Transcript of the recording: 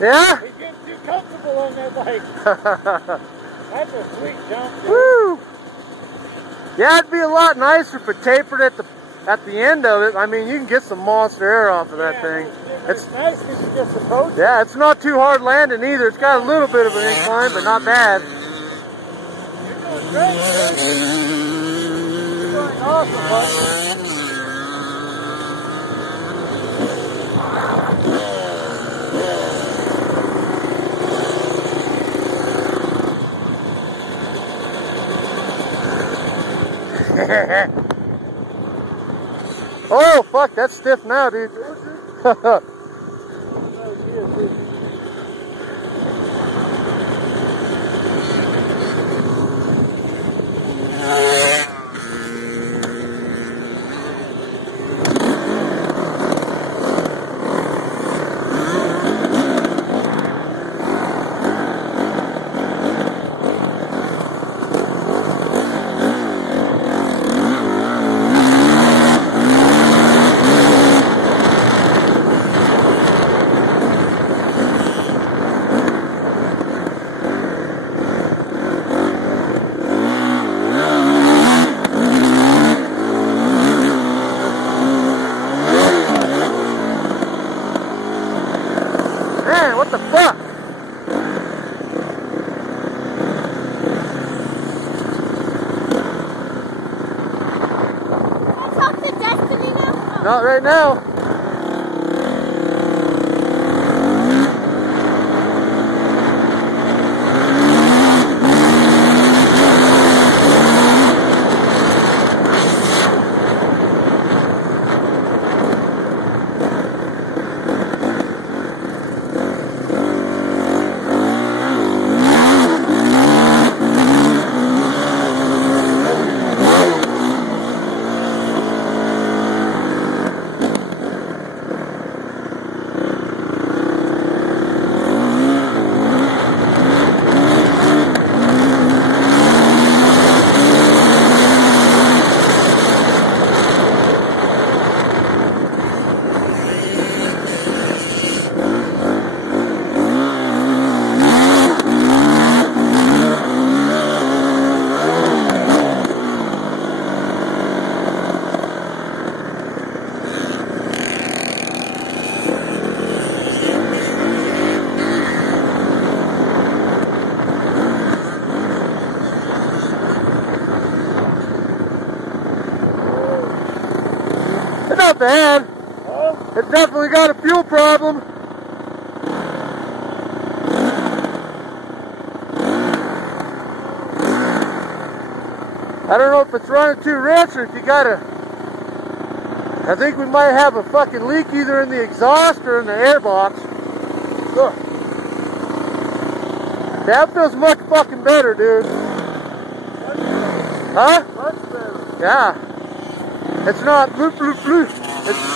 Yeah? He's getting too comfortable on that bike. That's a sweet jump, dude. Woo! Yeah, it'd be a lot nicer if it tapered at the end of it. I mean, you can get some monster air off of that thing. It's nice because you just approach it. Yeah, it's not too hard landing either. It's got a little bit of an incline, but not bad. You're doing great, man. You're doing awesome, bud. Oh, fuck, that's stiff now, dude. Man, what the fuck? Can I talk to Destiny now? Not right now. It's not bad. It's definitely got a fuel problem. I don't know if it's running too rich or if you gotta... I think we might have a fucking leak either in the exhaust or in the air box. Ugh. That feels much fucking better, dude. Huh? Much better. Yeah. It's not bloop bloop bloop. It's